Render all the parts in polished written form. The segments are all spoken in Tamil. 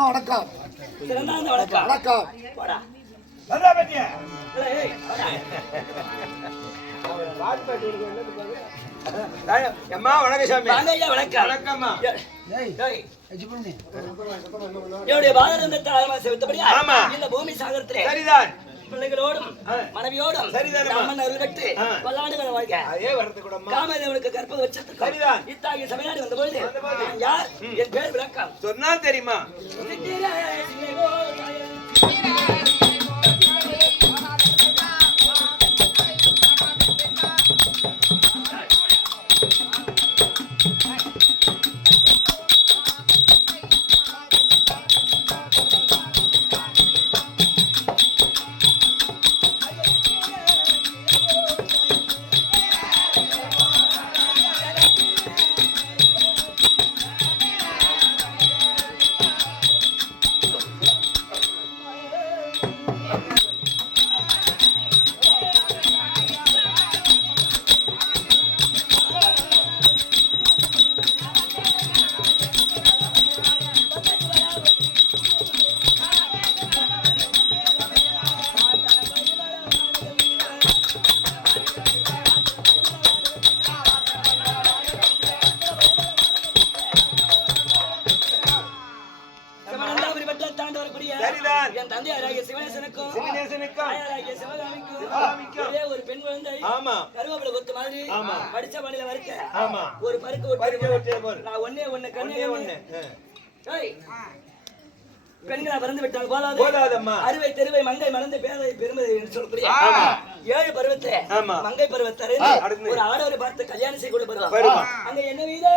அம்மா வணக்கம். சிறந்தாந்த வணக்கம். வணக்கம். போடா. நல்லா பத்தியா? ஏய் போடா. அம்மா வணக்கம் சாமி. வாங்க ஐயா வணக்கம். வணக்கம்மா. ஏய் ஏய் எஜிபுண்ணி. என்னுடைய பாதரந்தத்தை ஆழமா செலுத்தபடியா ஆமா. இந்த பூமி சாகரத்திலே சரிதான். பிள்ளைகளோடும் மனைவியோடும் அம்மன் அருள் பெற்று பல்லாண்டுகள் வாழ்க. அதே வரது கூடம்மா. காமதேவனுக்கு கற்பக வச்சதுக்கு சரிதான். இத்தாகிய சமையலாடி வந்த பொழுது நான் யார் என் பேர் விளக்கம் சொன்னால் தெரியுமா? என் தந்தையாராகிய சிவனேசனுக்கும் ஒரு பெண் குழந்தை கருவேப்பிலை கொத்து மாதிரி படிச்ச பணியில வறுக்க ஒரு பருக்கு நான் ஒண்ணு கண்ணு பெண்களா பிறந்து விட்டால் போதாதம்மா. அறுவை தெருவை மங்கை மறந்து பேரை பெருமதி என்று சொல்லக்கூடிய 7 பருவத்தை மங்கை பருவத்தை ஒரு ஆடவரை பார்த்து கல்யாணம் செய்ய கூட பருவம் அங்க என்ன வீரே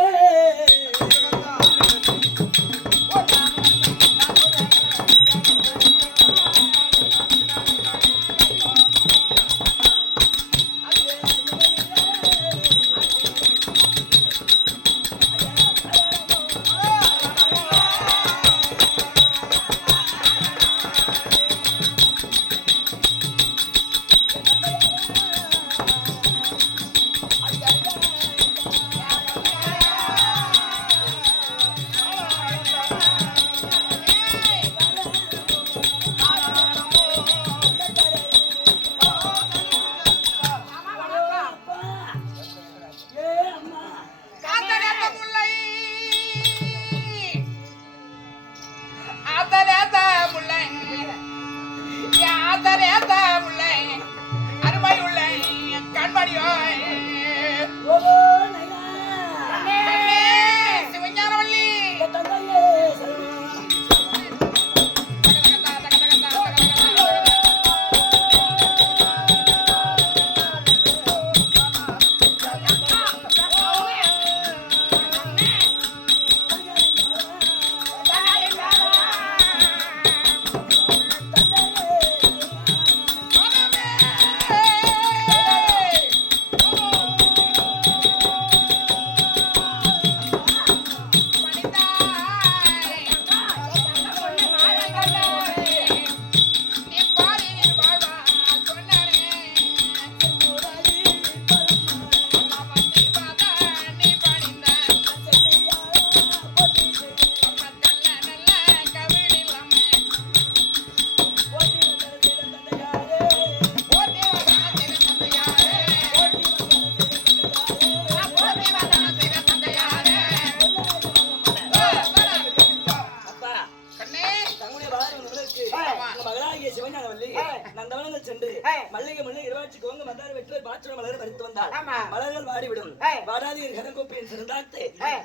மலர்கள் வாடிவிடும் வாடாதீர் கதங்கோப்பின் சிறந்தாத்து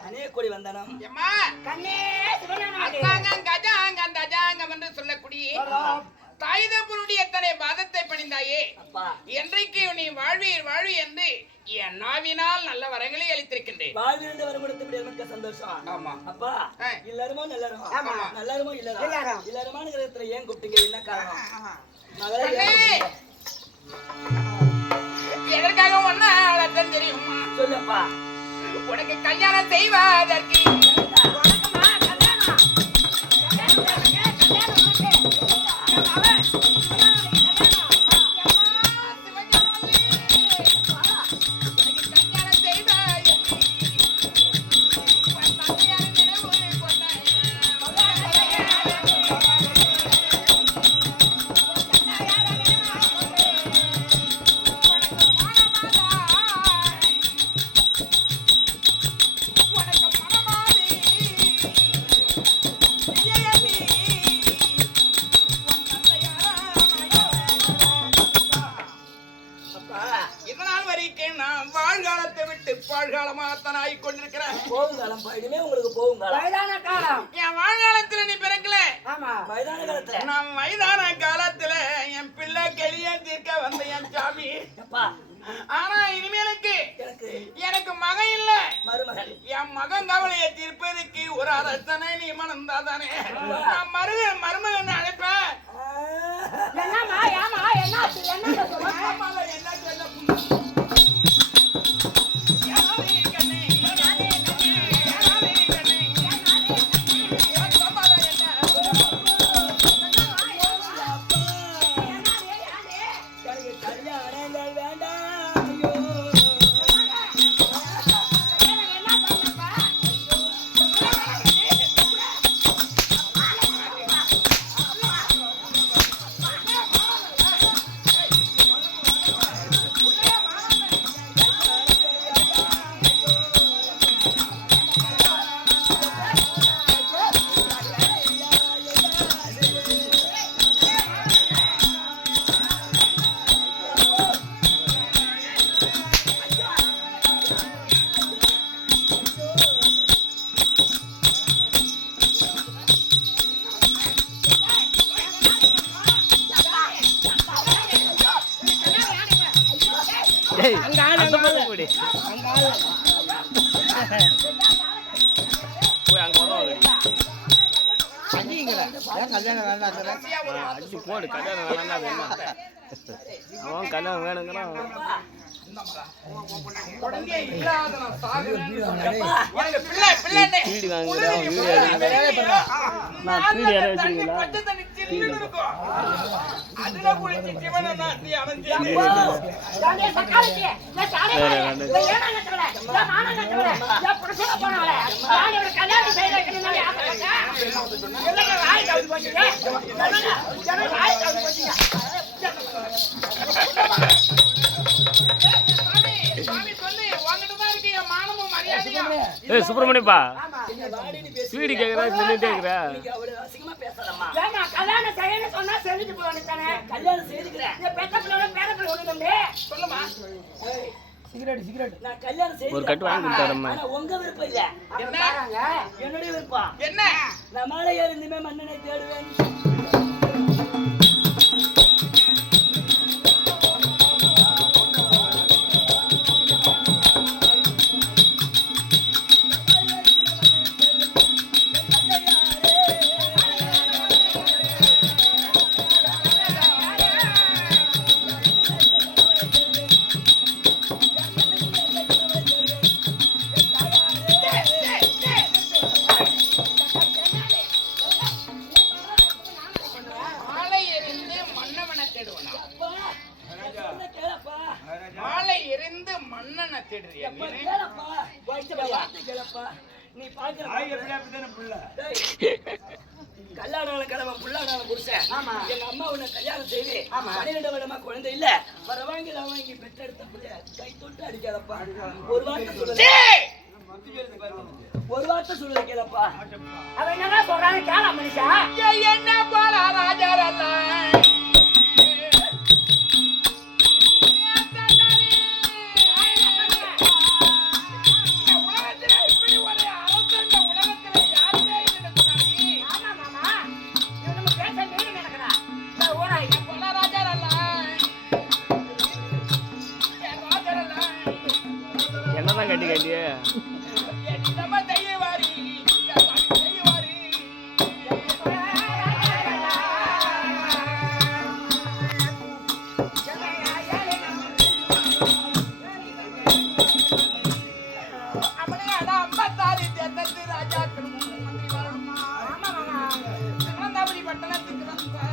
அநேக கோடி வந்தனம் என்று சொல்லக்கூடிய தாய்தப்பனுடைய எத்தனை பாதத்தை பணிந்தாயே என்றைக்கு நீ வாழ்வீர் வாழ்வி என்று என் நாவினால் நல்ல வரங்களை அளித்திருக்கின்றேன். வாழ்விருந்து வரம் கொடுத்து எனக்கு சந்தோஷம். ஆமா அப்பா எல்லாருமோ நல்லாருமோ எல்லாருமான கிரகத்துல ஏன் கூப்பிட்டீங்க? என்ன காரணம்? எதற்காக ஒன்னா தெரியுமா? சொல்லப்பா. உனக்கு கல்யாணம் செய்வதற்கு போகும் காலம் போயிடுமே உங்களுக்கு போகும் காலம். வயதான காலம். என் வாழ்காலத்துல நீ பிறக்கல. ஆமா. வயதான காலத்துல நான் வயதான காலத்துல என் பிள்ளை கெளிய தீர்க்க வந்த என் சாமி. அப்பா ஆனா இனிமேலுக்கு எனக்கு எனக்கு மகன் இல்ல. மருமகன் என் மகன் கவலையை தீர்ப்பதற்கு ஒரு அரசனை நீ மணந்தாதானே நான் மருமகன் அழைப்பேன். என்னம்மா ஏமா என்னாச்சு என்ன சொல்லுங்க. என்ன சொல்ல போடு கல்யாணம் அவன் கல்யாணம் வேணுங்கிறான். குழந்தையே இல்லாத நான் சாகுறேன்னு சொன்னேன். எனக்கு பிள்ளை பிள்ளைன்னு வீடு வாங்குறேன் குழந்தைக்கு வீடு பிள்ளை நான் வீடு யாரை வச்சுருக்கீங்களா? பச்சை தண்ணி சில்லுன்னு இருக்கும். அதுல குளிச்சு சிவனை நாட்டி அடைஞ்சேன். யானே சக்காலத்தி நான் சாடே ஏனா நட்டவளே நான் மானா நட்டவளே நான் புருஷன போனவளே நான் இவர கல்யாணம் செய்யறதுக்கு நான் ஆசைப்பட்டேன். இல்லங்க வாய் கவுத்து போச்சீங்க. ஜன வாய் கவுத்து போச்சீங்க. சாமி சொல்லு உன்கிட்ட தான் இருக்கு என் மானமும் மரியாதையும். ஏய் சுப்பிரமணியப்பா என்ன வாடின்னு பேசி வீடு கேக்குறா நின்னுட்டே இருக்கிற. நீங்க அவ்வளவு அசிங்கமா பேசலாமா? ஏமா கல்யாணம் செய்யணும் சொன்னா செஞ்சுட்டு போறேன்னு கல்யாணம் செய்துக்கிறேன். இந்த பெத்த பிள்ளை பேர பிள்ளை ஒண்ணுதே சொல்லுமா. சிகரெட் நான் கல்யாணம் செய்து ஒரு கட்டு வாங்கி கொடுத்தாரம்மா. ஆனா உங்க விருப்பம் இல்ல என்ன பாருங்க என்னுடைய விருப்பம். என்ன நான் மேலே இருந்துமே மன்னனை தேடுவேன். மாலை எறிந்து மன்னவனை தேடுவனா? மாலை எறிந்து மன்னனை தேடுறியா நீ? நீ பாக்குற கல்யாணம் கிழமை புள்ளானால புருஷன். எங்க அம்மா உன்னை கல்யாணம் செய்து 12 வருடமா குழந்தை இல்ல வரவாங்கி வாங்கி பெற்றெடுத்த பிள்ளை கை தொட்டு அடிக்காதப்பா. ஒரு வார்த்தை சொல்லுங்க, டேய்! ஒரு வார்த்தை சொல்லுங்க கேளப்பா. அவன் என்னடா சொல்றான்னு கேளா மனுஷா. என்ன போல ராஜரெல்லாம் உலகத்திலே இப்படி ஒரு அரசன் உலகத்திலே யாருமே இல்லைன்னு சொன்னாங்க. ஆமா மாமா இவன் நம்ம பேச மீறி நடக்கிறா. இந்த ஊராய் போல ராஜரெல்லாம் ராஜரெல்லாம் என்னதான் கட்டி கட்டியே நம்ம தெய்வாரி தெய்வாரி அப்படியே அதான் 56 தேர்தல் ராஜாக்கள் மந்திரி வரணுமா? ஆமா மாமா சிவனந்தாபுரி பட்டணத்துக்கு வந்தா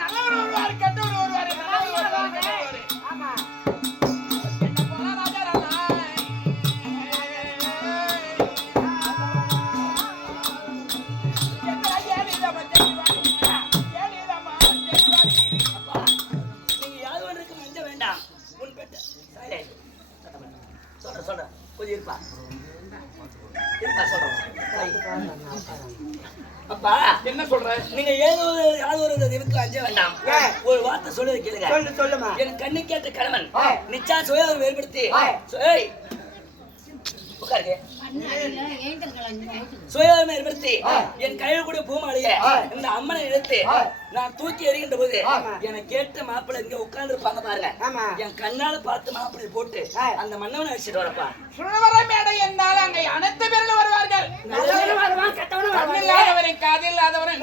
நல்லவர் வருவார் கெட்டவர் வருவார் நல்லவர் வருவார் கெட்டவர். ஆமா என்ன போல ராஜரெல்லாம் அப்பா நீங்க யாரு ஒன்றுக்கு மஞ்ச வேண்டாம். உன் பெற்ற சைலண்ட் சொல்றேன் கொஞ்சம் இருப்பா அப்பா என்ன சொல்ற? நீங்க யாவது ஒரு இதுக்கு அஞ்ச வேண்டாம். ஒரு வார்த்தை சொல்லுது கேளுங்க. சொல்லுமா என் கண்ணு கேட்ட கணவன் நிச்சா சுய ஏற்படுத்தி உட்காருங்க சுயமே ஏற்படுத்தி என் கையில் கூட பூமாலைய இந்த அம்மனை எடுத்து நான் தூக்கி எறிகின்ற போது எனக்கு கேட்ட மாப்பிள்ளை இங்க உட்கார்ந்து இருப்பாங்க பாருங்க. என் கண்ணால பார்த்து மாப்பிள்ளை போட்டு அந்த மன்னவனை வச்சுட்டு வரப்பா. சுழவர மேடை என்றால் அங்கே அனைத்து பேர்கள் வருவார்கள். கண்ணில்லாதவரை காதில்லாதவரை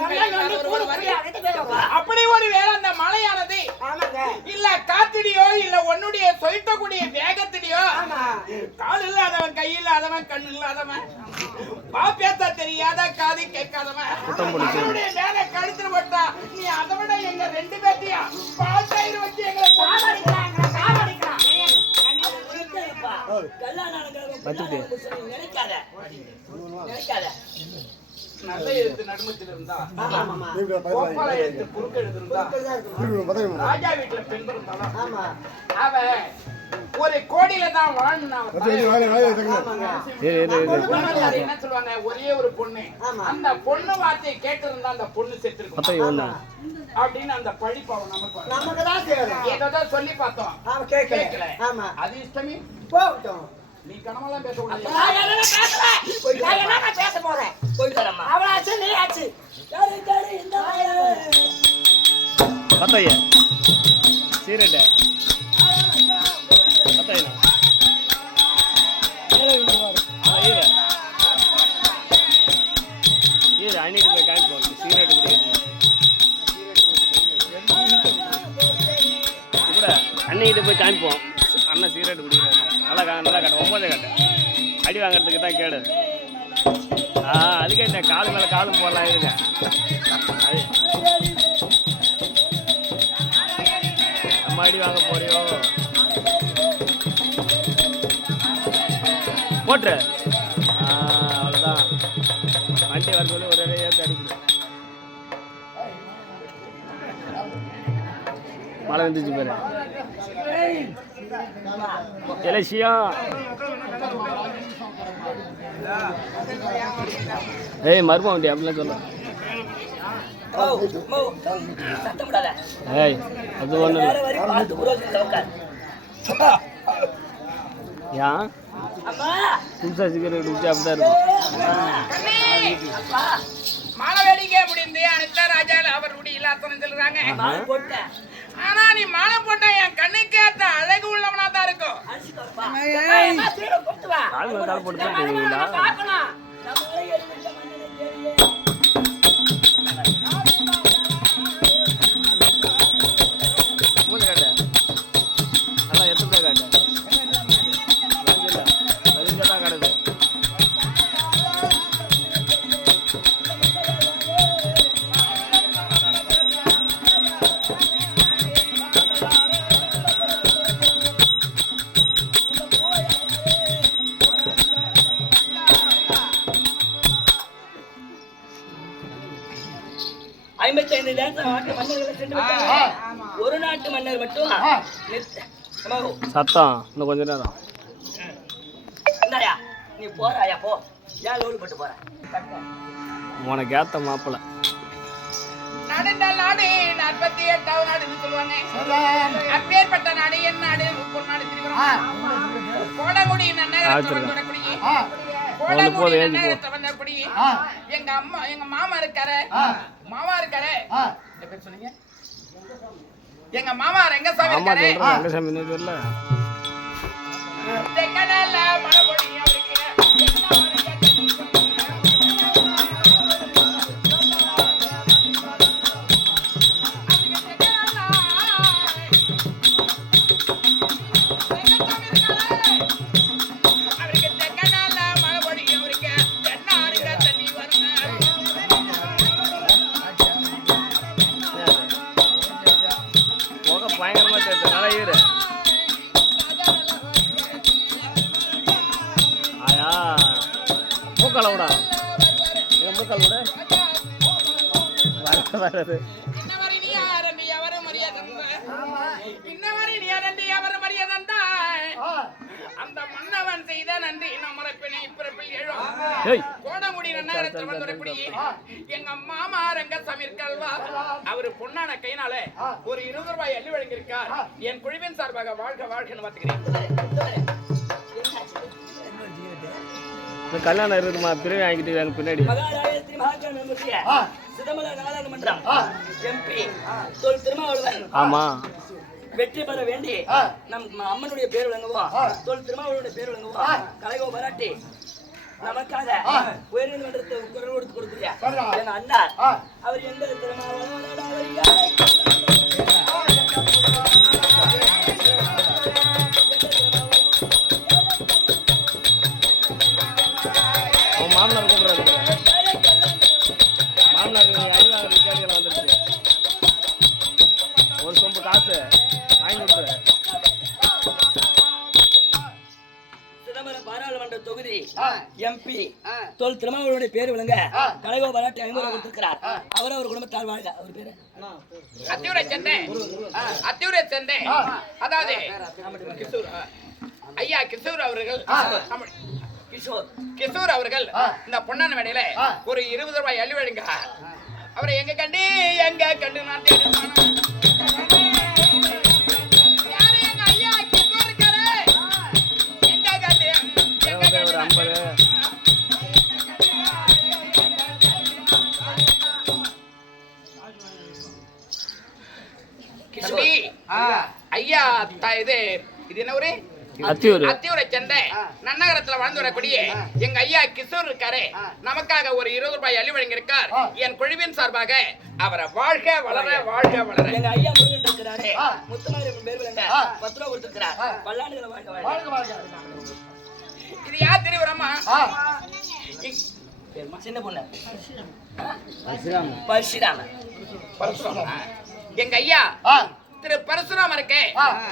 அப்படி ஒரு வேளை அந்த மலையானது இல்ல காத்திடியோ இல்ல உன்னுடைய சொய்த்தக்கூடிய வேகத்திடியோ கால் இல்லாதவன் கை இல்லாதவன் கண் இல்லாதவன் பேச தெரியாத காது கேட்காதவன் மேல கழுத்துல போட்டா நீ அதை விட எங்க 2 பேர்த்தையும் பால் தயிர் வச்சு எங்களை நல்ல எழுத்து நடுமத்தில் இருந்தா கோபால எழுத்து குறுக்க எழுதிருந்தா ராஜா வீட்டுல பெண் இருந்தாலும் அவன் ஒரு கோடியில தான் வாழ்ந்தான். என்ன சொல்லுவாங்க, ஒரே ஒரு பொண்ணு, அந்த பொண்ணு வார்த்தையை கேட்டு இருந்தா அந்த பொண்ணு செத்துருக்கும் அப்படின்னு அந்த பழிப்பு அவன் நமக்கு ஏதோ சொல்லி பார்த்தோம் கேட்கல. அது இஷ்டமே நீ கனவெல்லாம் பேசக்கூடாது. பேச போறேன் அவளாச்சு நீ ஆச்சு பத்தையா சீரட்ட பத்தையா அன்னைக்கு போய் காய்ச்சி போகணும் சீரட்டு கூட அன்னைக்கிட்ட போய் காமிப்போம். அண்ணன் சீரட்டு குடிக்கிறாரு. நல்லா காட்ட 9 காட்ட அடி வாங்கிறதுக்கு தான் கேடு. அதுக்கே இந்த காலு மேலே காலும் போடலாம் இருங்க. அது நம்ம அடி வாங்க போறியோ போட்டுரு. அவ்வளோதான் வண்டி வர சொல்லி ஒரு ஏற்று அடிக்கணும். மழை வந்துச்சு பாரு எலசியம். ஏய் மரும வண்டி அப்படிலாம் சொல்ல. ஏய் அது ஒண்ணு ஏன் புதுசா சிகரெட் குடிச்சு அப்படிதான் இருக்கும். மாலை வேடிக்கை முடிந்து அனிதா ராஜா அவருடைய இல்லாத்தன்னு சொல்றாங்க. ஆனா நீ மாலை போட்டா என் கண்ணுக்கு ஏத்த அழகு உள்ளவனா தான் இருக்கும். கால் போட்டு தான் போவீங்களா? மூணு காட்ட நல்லா எத்தனை காட்ட தான் கிடக்கு. ஒரு நாட்டு மன்னர் மட்டும் சத்தம் இன்னும் கொஞ்ச நேரம். நீ போறாயா போ. ஏன் லோடு போட்டு போற? உனக்கு ஏத்த மாப்பிள்ள நாடுண்டால் நாடு 48வது நாடுன்னு சொல்லுவாங்க. அப்பேற்பட்ட நாடு என் நாடு பொன்னாடு திருவண்ணாமலை கோடங்குடி நன்னகரத்தை வந்தபடி எங்க அம்மா எங்க மாமா இருக்காரு. என்ன பேர் சொன்னீங்க? எங்க மாமா ரெங்கசாமி இருக்காரு. ரெங்கசாமி தெரியல. தெக்கனல்ல மழை அந்த மன்னவன் செய்த நன்றி நம்மரப்பினை இப்பிறப்பில் எழும். கோடங்குடி நன்னகரத்தில் வந்தபடி எங்க மாமா ரெங்கசாமி இருக்கல்வா, அவரு பொன்னான கையினால ஒரு 20 ரூபாய் அள்ளி வழங்கியிருக்கார். என் குழுவின் சார்பாக வாழ்க வாழ்கன்னு பார்த்துக்கிறேன். இந்த கல்யாணம் இருக்குதுமா பிரிவு வாங்கிட்டு எனக்கு பின்னாடி மகாராஜஸ்ரீ மகாகாமிய சிதம்பர நாடாளுமன்றம் எம்பி தொல் திருமாவளவன் ஆமா வெற்றி பெற வேண்டி நம் அம்மனுடைய பேர் விளங்குவோம் தொல் திருமாவளவனுடைய பேர் விளங்குவோம் கலைகோ பாராட்டி நமக்காக உயர்நீதிமன்றத்தை குரல் கொடுத்து கொடுக்குறியா எங்க அண்ணா அவர் எந்த திருமாவளவனோட அவர் யாரை அவன் மாமனார் கூப்பிடுறாரு மாமனார் அண்ணன் விசாரிகள் வந்துருச்சு ஒரு சொம்பு காசு வாங்கி கொடுத்துரு சிதம்பரம் பாராளுமன்ற தொகுதி எம்பி தொல் திருமாவளவனுடைய பேர் விளங்க கலைகோ பாராட்டி 50 ரூபாய் கொடுத்திருக்கிறார் அவர் அவர் குடும்பத்தால் வாழ்க அவர் பேரு அத்தியூரை சேர்ந்தேன் அதாவது ஐயா கிஷோர் அவர்கள் கிஷோர் அவர்கள் இந்த பொன்னான வேலையில ஒரு 20 ரூபாய் அள்ளி வழங்க அவரை எங்க கண்டு நான் தேடி ஒரு 50 ஐயா இது என்ன ஊரு அத்தியூரை சேர்ந்த நன்னகரத்துல வாழ்ந்து வரக்கூடிய எங்க ஐயா கிஷோர் இருக்காரு நமக்காக ஒரு 20 ரூபாய் அள்ளி வழங்கியிருக்கார் என் குழுவின் சார்பாக அவரை வாழ்க வளர எங்க ஐயா முருகன் இருக்கிறாரு முத்துமாரியம்மன் பேர் விளங்க 10 ரூபாய் கொடுத்திருக்கிறார் பல்லாண்டுகளை வாழ்க இது யார் தெரியுமா சின்ன பொண்ணு பரசுராமன் எங்க ஐயா திரு பரசுராமருக்கு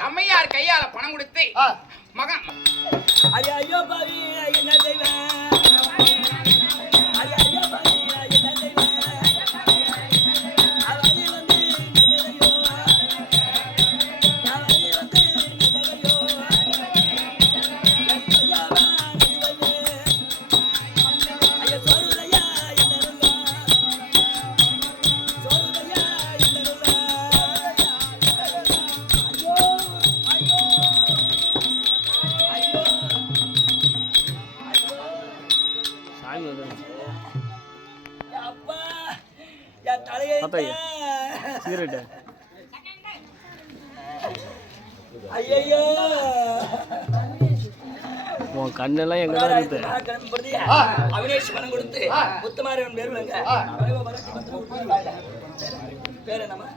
அம்மையார் கையால பணம் கொடுத்து மகன் ஐயோ பாவி என்ன செய்வேன் ஐயோ பாவி என்ன செய்வேன் அவதி வந்து நெடுகையோ அவதி வந்து நெடுகையோ ஐயோ சோறுலையா என்னருங்க சோறுலையா என்னருங்க சாமி வந்து அப்பா என் தலையை சிகரெட்டு ஐயோ உன் கண்ணெல்லாம் எங்க தான் இருக்குது அவினேஷ் பணம் கொடுத்து முத்துமாரியம்மன் பேர் விளங்க பேர் என்னமா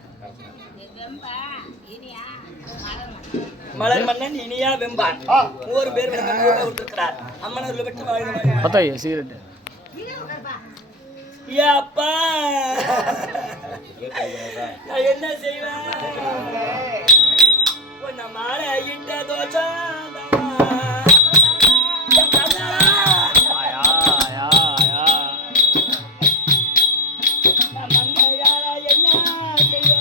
மலர் மன்னன் இனியா வெம்பான் மூவர் பேர் விளங்க கொடுத்திருக்கிறார் அம்மனவர்களை பெற்று வாழ்க பத்தாய் சிகரெட்டு அப்பா நான் என்ன செய்வேன் உன்னை மாலை ஐயிட்ட தோச்சம் ஆயா ஆயா ஆயா என்ன செய்வேன்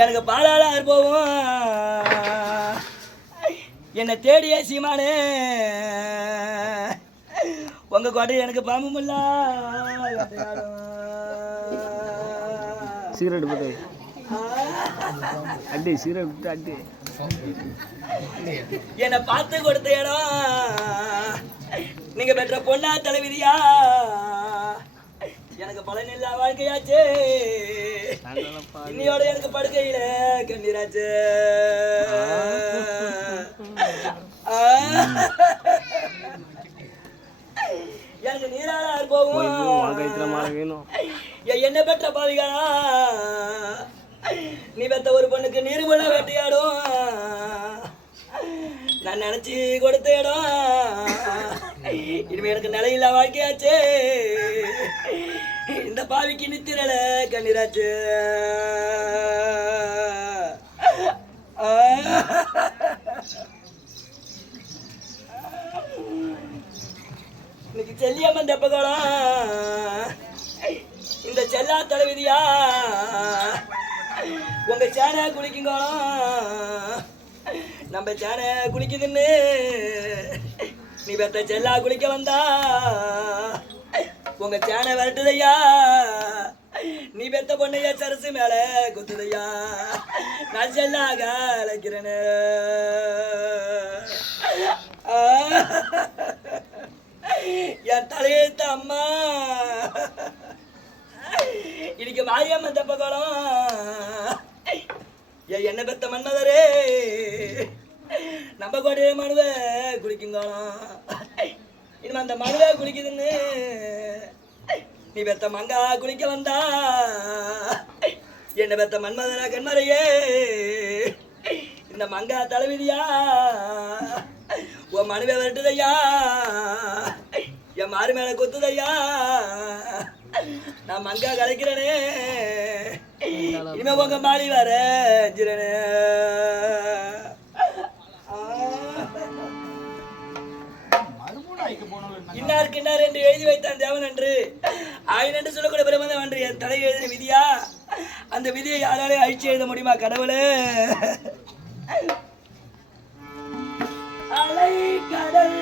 எனக்கு பாலால அனுபவம் என்னை தேடிய சீமானே உங்க கோட்டை எனக்கு பாம்புமில்ல சிகரெட் போட்டு அடி சிகரெட் விட்டு அடி என்னை பார்த்து கொடுத்த இடம் நீங்க பெற்ற பொண்ணா தலைவிதியா எனக்கு பலன் இல்லா வாழ்க்கையாச்சு இன்னையோட எனக்கு படுக்கையில கண்ணீராச்சு எனக்கு நீராள அனுபவம் என்ன பெற்ற பாவிகளா நீ பெற்ற ஒரு பொண்ணுக்கு நீர்மூல வெட்டியாடும் நான் நினைச்சு கொடுத்த இடம் இனிமே எனக்கு நிலையில்லா வாழ்க்கையாச்சு இந்த பாவிக்கு நித்திரல கண்ணீராச்சு இன்னைக்கு செல்லியம்மன் தெப்பகோளம் இந்த செல்லா தலைவிதியா உங்க சேனை குளிக்குங்கோளம் நம்ம சேனை குளிக்குதுன்னு நீ பெத்த செல்லா குளிக்க வந்தா உங்க சேனை விரட்டுதையா நீ பெத்த பொண்ணையா சரசு மேல குத்துதையா நான் செல்லாக அழைக்கிறேன்னு என் தலையெழுத்த அம்மா இன்னைக்கு மாரியம்மன் தெப்பகோளம் என்ன பெத்த மன்னதரே நம்ம கோட்டையே மனுவ குளிக்குங்கோளம் இனிமே அந்த மனுவை குளிக்குதுன்னு நீ பெத்த மங்கா குளிக்க வந்தா என்ன பெத்த மன்மதனா கண்மறையே இந்த மங்கா தலைவிதியா உன் மனுவை வரட்டுதையா என் மாறு மேல கொத்துதையா நான் மங்கா கலைக்கிறனே இனிமே உங்க மாறி வர ஜிரனே இன்னாருக்கு இன்னார் என்று எழுதி வைத்தான் தேவன் என்று ஆயின் என்று சொல்லக்கூடிய பிரபந்தம் என்று என் தலை எழுதின விதியா அந்த விதியை யாராலையும் அழிச்சு எழுத முடியுமா கடவுளே அலை கடல்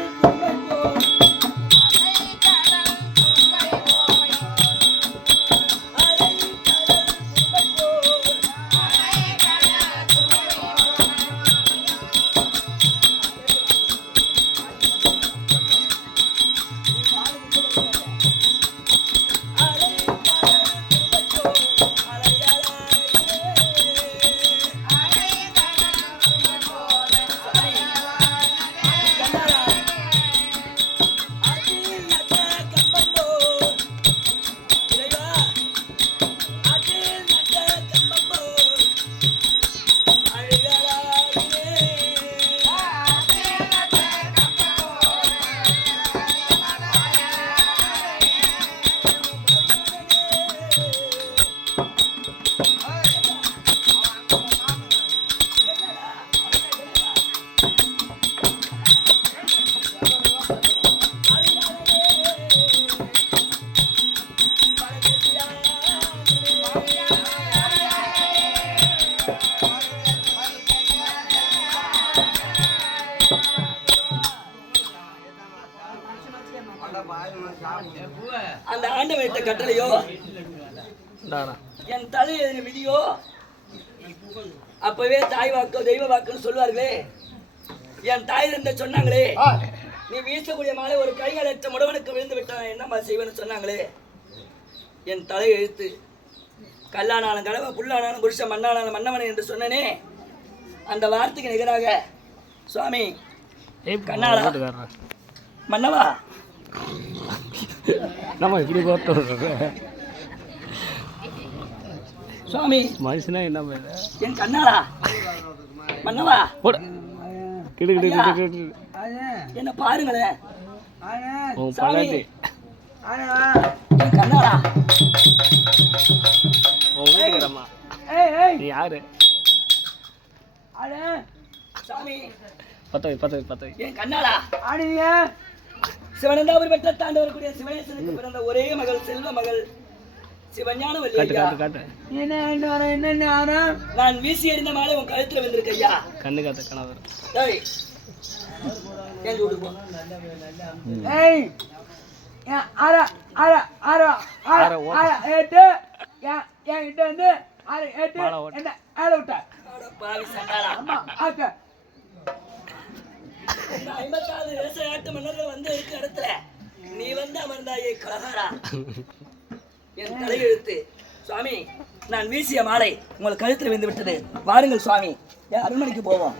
அந்த ஆண்டவன் இட்ட கட்டளையோ என் தலை எழுதின விதியோ அப்பவே தாய் வாக்கோ தெய்வ வாக்குன்னு சொல்லுவார்களே என் தாய் இருந்த சொன்னாங்களே நீ வீசக்கூடிய மாலை ஒரு கைகாலற்ற முடவனுக்கு விழுந்து விட்டான் என்னம்மா செய்வேன்னு சொன்னாங்களே என் தலை எழுத்து கல்லானாலும் கடவை புல்லானாலும் புருஷன் மண்ணானாலும் மன்னவனை என்று சொன்னனே அந்த வார்த்தைக்கு நிகராக சுவாமி கண்ணாளா மன்னவா நம்ம இப்படி பார்த்தோம் சுவாமி மனுஷனா என்ன என் கண்ணாளா மன்னவா போட கிடு கிடு கிடு கிடு என்ன பாருங்களேன் உன் பலாட்டி என் கண்ணாளா உன் வீட்டுக்கிறம்மா நீ யாரு சாமி பத்தவை என் கண்ணாளா சிவனந்தாபுரி பெற்ற தாண்டு வரக்கூடிய சிவனேசனுக்கு பிறந்த ஒரே மகள் செல்வ மகள் சிவஞான காட்டு நான் வீசி எறிந்த மாலை உன் கழுத்துல வந்திருக்கு ஐயா கண்ணு காத்த கணவர் டேய் எங்க வீட்டுக்கு போ பாவி சண்டாளா 56 விவசாய மன்னர்கள் வந்து இருக்க இடத்துல நீ வந்து அமர்ந்தாயே கலகாரா என் தலையெழுத்து சுவாமி நான் வீசிய மாலை உங்கள் கழுத்தில் விழுந்து விட்டது வாருங்கள் சுவாமி அரண்மனைக்கு போவோம்